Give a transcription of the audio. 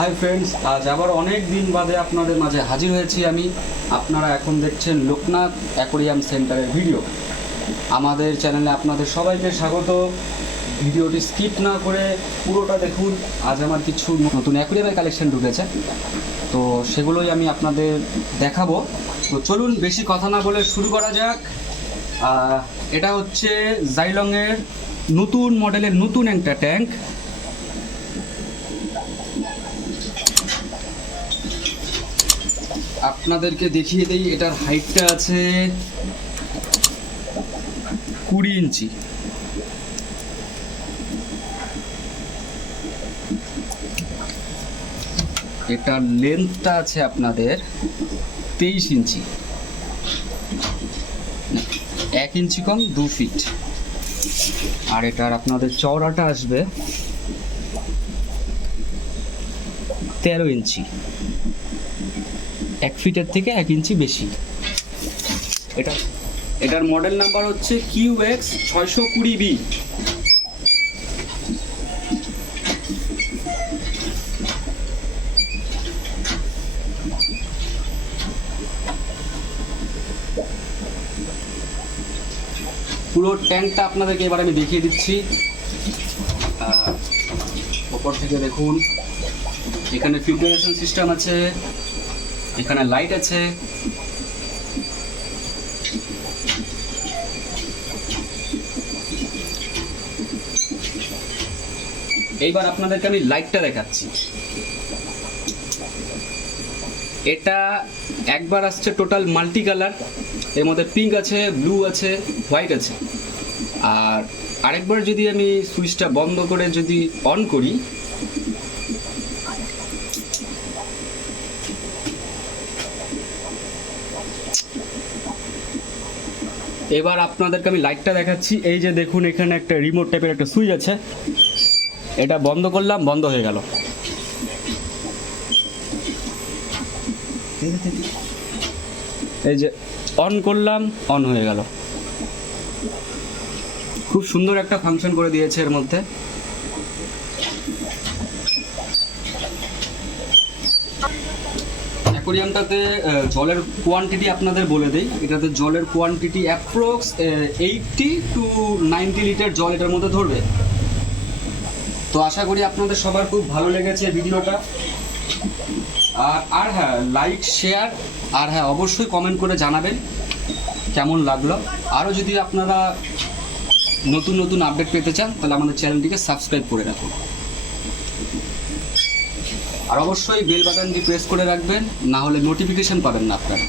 Hi friends, আজ আবার অনেক দিন বাদে আপনাদের মাঝে হাজির হয়েছি আমি। আপনারা এখন দেখছেন লোকনাথ অ্যাকোরিয়াম সেন্টারের ভিডিও। আমাদের চ্যানেলে আপনাদের সবাইকে স্বাগত। ভিডিওটি স্কিপ না করে পুরোটা দেখুন। আজ আমার কিছু নতুন অ্যাকোরিয়ামের কালেকশন ঢুকেছে, তো সেগুলোই আমি আপনাদের দেখাবো। তো চলুন বেশি কথা না বলে শুরু করা যাক। এটা হচ্ছে xilong-এর নতুন মডেলের নতুন একটা ট্যাঙ্ক। আপনাদেরকে দেখিয়ে দিই, এটার হাইটটা আছে 20 ইঞ্চি। এটার লেন্থটা আছে আপনাদের 23 ইঞ্চি, 1 ইঞ্চি কম 2 ফিট। আর এটার আপনাদের চওড়াটা আসবে 13 ইঞ্চি, 1 ফিটের থেকে 1 ইঞ্চি বেশি। এটার মডেল নাম্বার হচ্ছে XQ-620B। পুরো ট্যাঙ্কটা আপনাদেরকে এবার আমি দেখিয়ে দিচ্ছি। উপর থেকে দেখুন, এখানে ফিল্টারেশন সিস্টেম আছে, এখানে লাইট আছে, এইবার আপনাদেরকে আমি লাইটটা দেখাচ্ছি। এটা একবার আসছে টোটাল মাল্টি কালার, এর মধ্যে পিঙ্ক আছে, ব্লু আছে, হোয়াইট আছে। আর আরেকবার যদি আমি সুইচটা বন্ধ করে যদি অন করি, এবার আপনাদেরকে আমি লাইটটা দেখাচ্ছি। এই যে দেখুন, এখানে একটা রিমোট টাইপের একটা সুইচ আছে, এটা বন্ধ করলাম, বন্ধ হয়ে গেল। এই যে অন করলাম, অন হয়ে গেল। খুব সুন্দর একটা ফাংশন করে দিয়েছে এর মধ্যে। অ্যাকোরিয়ামটাতে জলের কোয়ান্টিটি আপনাদের বলে দেই। এটাতে জলের কোয়ান্টিটি অ্যাপ্রক্স 80 to 90 লিটার জল এটার মধ্যে ধরবে। তো আশা করি আপনাদের সবার খুব ভালো লেগেছে ভিডিওটা। আর হ্যাঁ, লাইক, শেয়ার, আর হ্যাঁ অবশ্যই কমেন্ট করে জানাবেন কেমন লাগলো। আরও যদি আপনারা নতুন নতুন আপডেট পেতে চান, তাহলে আমাদের চ্যানেলটিকে সাবস্ক্রাইব করে রাখুন। আর অবশ্যই বেল বাটনটি প্রেস করে রাখবেন, না হলে নোটিফিকেশন পাবেন না আপনারা।